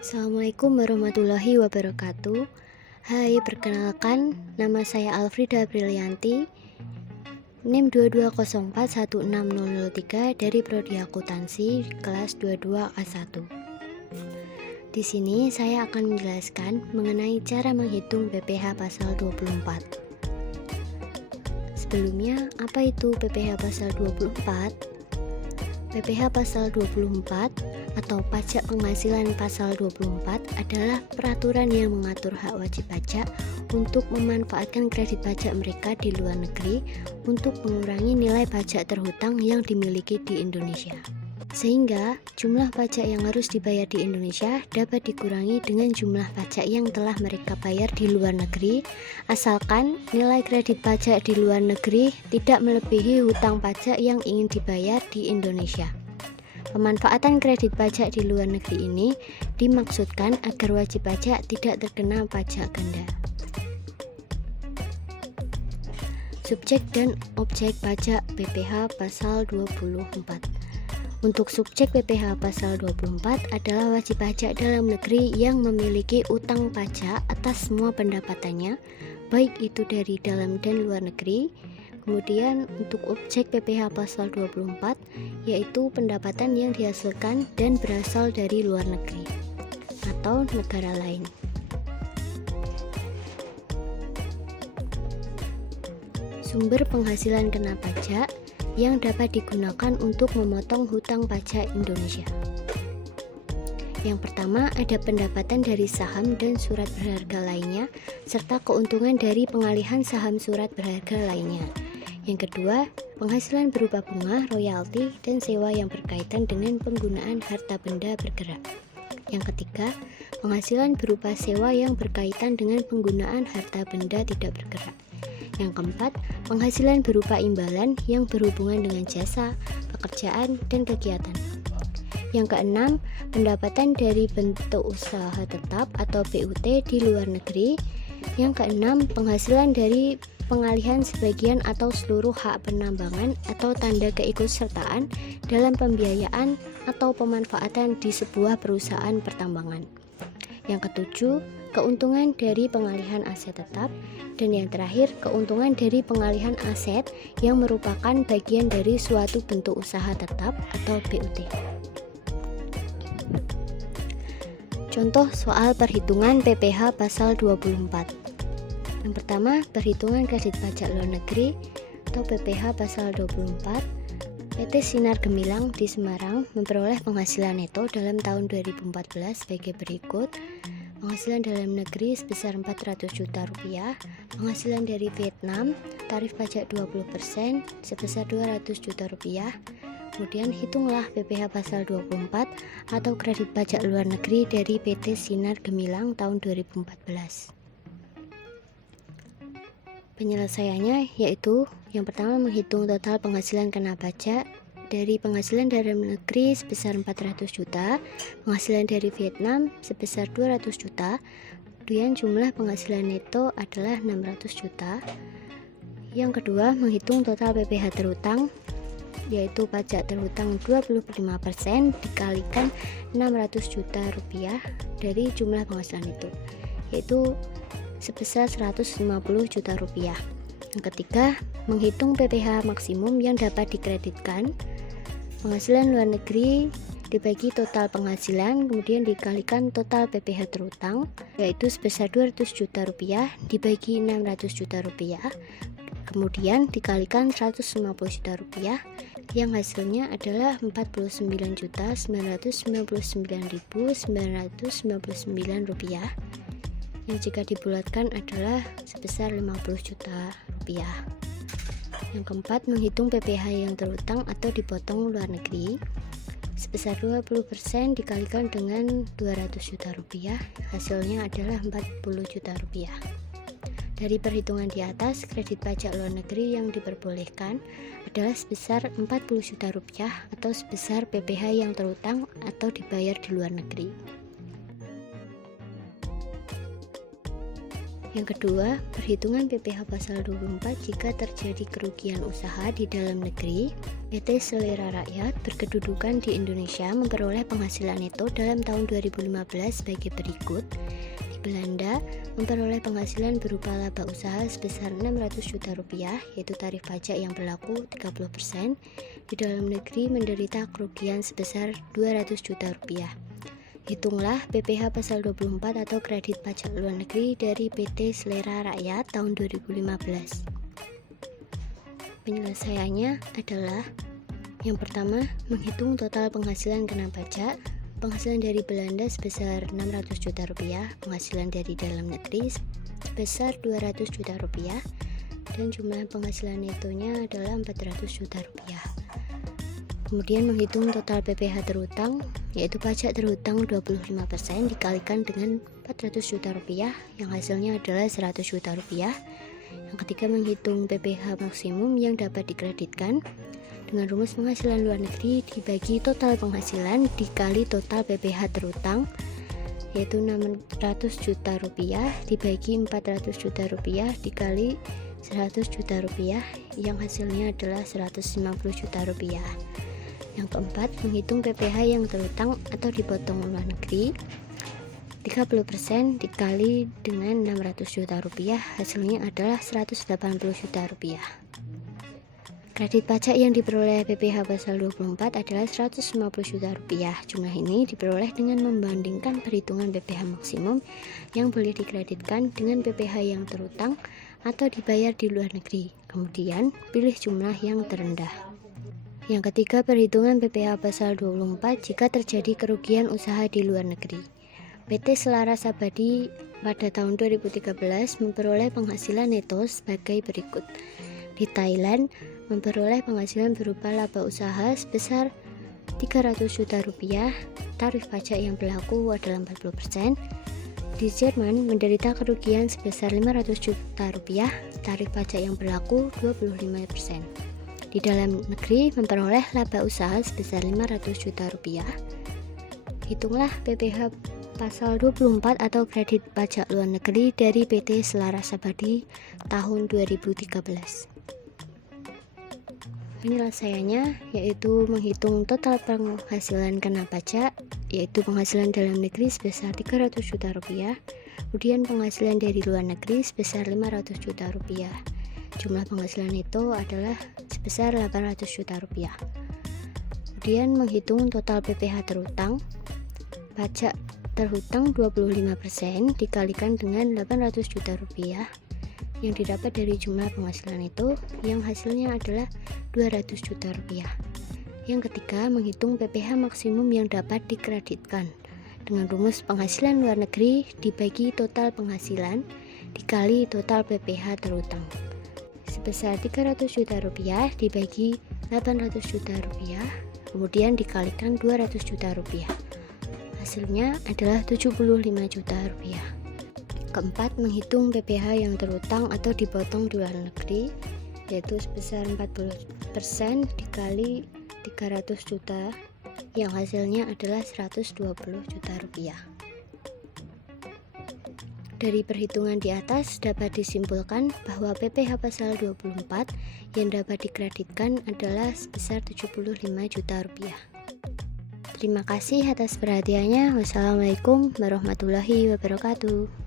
Assalamualaikum warahmatullahi wabarakatuh. Hai, perkenalkan, nama saya Alfrida Brilianti, NIM 22041603 dari Prodi Akuntansi kelas 22A1. Di sini saya akan menjelaskan mengenai cara menghitung PPh pasal 24. Sebelumnya, apa itu PPh pasal 24? PPh pasal 24 atau pajak penghasilan pasal 24 adalah peraturan yang mengatur hak wajib pajak untuk memanfaatkan kredit pajak mereka di luar negeri untuk mengurangi nilai pajak terhutang yang dimiliki di Indonesia. Sehingga jumlah pajak yang harus dibayar di Indonesia dapat dikurangi dengan jumlah pajak yang telah mereka bayar di luar negeri, asalkan nilai kredit pajak di luar negeri tidak melebihi hutang pajak yang ingin dibayar di Indonesia. Pemanfaatan kredit pajak di luar negeri ini dimaksudkan agar wajib pajak tidak terkena pajak ganda. Subjek dan objek pajak PPh pasal 24. Untuk subjek PPh pasal 24 adalah wajib pajak dalam negeri yang memiliki utang pajak atas semua pendapatannya, baik itu dari dalam dan luar negeri. Kemudian untuk objek PPh pasal 24 yaitu pendapatan yang dihasilkan dan berasal dari luar negeri atau negara lain. Sumber penghasilan kena pajak yang dapat digunakan untuk memotong hutang pajak Indonesia. Yang pertama ada pendapatan dari saham dan surat berharga lainnya serta keuntungan dari pengalihan saham surat berharga lainnya. Yang kedua, penghasilan berupa bunga, royalti, dan sewa yang berkaitan dengan penggunaan harta benda bergerak. Yang ketiga, penghasilan berupa sewa yang berkaitan dengan penggunaan harta benda tidak bergerak. Yang keempat, penghasilan berupa imbalan yang berhubungan dengan jasa, pekerjaan, dan kegiatan. Yang keenam, pendapatan dari bentuk usaha tetap atau BUT di luar negeri. Yang keenam, penghasilan dari pengalihan sebagian atau seluruh hak penambangan atau tanda keikutsertaan dalam pembiayaan atau pemanfaatan di sebuah perusahaan pertambangan. Yang ketujuh, keuntungan dari pengalihan aset tetap. Dan yang terakhir, keuntungan dari pengalihan aset yang merupakan bagian dari suatu bentuk usaha tetap atau BUT. Contoh soal perhitungan PPh pasal 24. Yang pertama, perhitungan kredit pajak luar negeri atau PPh pasal 24. PT Sinar Gemilang di Semarang memperoleh penghasilan neto dalam tahun 2014 sebagai berikut. Penghasilan dalam negeri sebesar 400 juta rupiah, penghasilan dari Vietnam, tarif pajak 20% sebesar 200 juta rupiah. Kemudian hitunglah PPh pasal 24 atau kredit pajak luar negeri dari PT Sinar Gemilang tahun 2014. Penyelesaiannya yaitu yang pertama menghitung total penghasilan kena pajak dari penghasilan dalam negeri sebesar 400 juta, penghasilan dari Vietnam sebesar 200 juta, kemudian jumlah penghasilan neto adalah 600 juta. Yang kedua, menghitung total PPh terhutang, yaitu pajak terhutang 25% dikalikan 600 juta rupiah dari jumlah penghasilan itu, yaitu sebesar 150 juta rupiah. Yang ketiga, menghitung PPh maksimum yang dapat dikreditkan. Penghasilan luar negeri dibagi total penghasilan, kemudian dikalikan total PPh terhutang, yaitu sebesar 200 juta rupiah dibagi 600 juta rupiah, kemudian dikalikan 150 juta rupiah, yang hasilnya adalah 49.999.999 rupiah, yang jika dibulatkan adalah sebesar 50 juta rupiah. Yang keempat, menghitung PPh yang terhutang atau dipotong luar negeri sebesar 20% dikalikan dengan 200 juta rupiah, hasilnya adalah 40 juta rupiah. Dari perhitungan di atas, kredit pajak luar negeri yang diperbolehkan adalah sebesar 40 juta rupiah atau sebesar PPh yang terhutang atau dibayar di luar negeri. Yang kedua, perhitungan PPh pasal 24 jika terjadi kerugian usaha di dalam negeri. PT Selera Rakyat berkedudukan di Indonesia memperoleh penghasilan neto dalam tahun 2015 sebagai berikut. Di Belanda memperoleh penghasilan berupa laba usaha sebesar 600 juta rupiah, yaitu tarif pajak yang berlaku 30%. Di dalam negeri menderita kerugian sebesar 200 juta rupiah. Hitunglah PPh pasal 24 atau kredit pajak luar negeri dari PT Selera Rakyat tahun 2015. Penyelesaiannya adalah yang pertama, menghitung total penghasilan kena pajak. Penghasilan dari Belanda sebesar 600 juta rupiah, penghasilan dari dalam negeri sebesar 200 juta rupiah, dan jumlah penghasilan netonya adalah 400 juta rupiah. Kemudian menghitung total PPh terhutang, yaitu pajak terhutang 25% dikalikan dengan 400 juta rupiah, yang hasilnya adalah 100 juta rupiah. Yang ketiga, menghitung PPh maksimum yang dapat dikreditkan dengan rumus penghasilan luar negeri dibagi total penghasilan dikali total PPh terhutang, yaitu 600 juta rupiah dibagi 400 juta rupiah dikali 100 juta rupiah, yang hasilnya adalah 150 juta rupiah. Yang keempat, menghitung PPh yang terhutang atau dipotong luar negeri 30% dikali dengan 600 juta rupiah, hasilnya adalah 180 juta rupiah. Kredit pajak yang diperoleh PPh pasal 24 adalah 150 juta rupiah. Jumlah ini diperoleh dengan membandingkan perhitungan PPh maksimum yang boleh dikreditkan dengan PPh yang terhutang atau dibayar di luar negeri. Kemudian, pilih jumlah yang terendah. Yang ketiga, perhitungan PPh pasal 24 jika terjadi kerugian usaha di luar negeri. PT Selaras Abadi pada tahun 2013 memperoleh penghasilan neto sebagai berikut. Di Thailand, memperoleh penghasilan berupa laba usaha sebesar 300 juta rupiah, tarif pajak yang berlaku adalah 40%. Di Jerman, menderita kerugian sebesar 500 juta rupiah, tarif pajak yang berlaku 25%. Di dalam negeri memperoleh laba usaha sebesar 500 juta rupiah. Hitunglah PPh pasal 24 atau kredit pajak luar negeri dari PT Selaras Abadi tahun 2013. Penyelesaiannya yaitu menghitung total penghasilan kena pajak, yaitu penghasilan dalam negeri sebesar 300 juta rupiah, kemudian penghasilan dari luar negeri sebesar 500 juta rupiah. Jumlah penghasilan itu adalah sebesar 800 juta rupiah. Kemudian menghitung total PPh terhutang. Pajak terhutang 25% dikalikan dengan 800 juta rupiah yang didapat dari jumlah penghasilan itu, yang hasilnya adalah 200 juta rupiah. Yang ketiga, menghitung PPh maksimum yang dapat dikreditkan dengan rumus penghasilan luar negeri dibagi total penghasilan dikali total PPh terhutang sebesar 300 juta rupiah dibagi 800 juta rupiah, kemudian dikalikan 200 juta rupiah. Hasilnya adalah 75 juta rupiah. Keempat, menghitung PPh yang terhutang atau dipotong di luar negeri, yaitu sebesar 40% dikali 300 juta, yang hasilnya adalah 120 juta rupiah. Dari perhitungan di atas dapat disimpulkan bahwa PPh pasal 24 yang dapat dikreditkan adalah sebesar 75 juta rupiah. Terima kasih atas perhatiannya. Wassalamualaikum warahmatullahi wabarakatuh.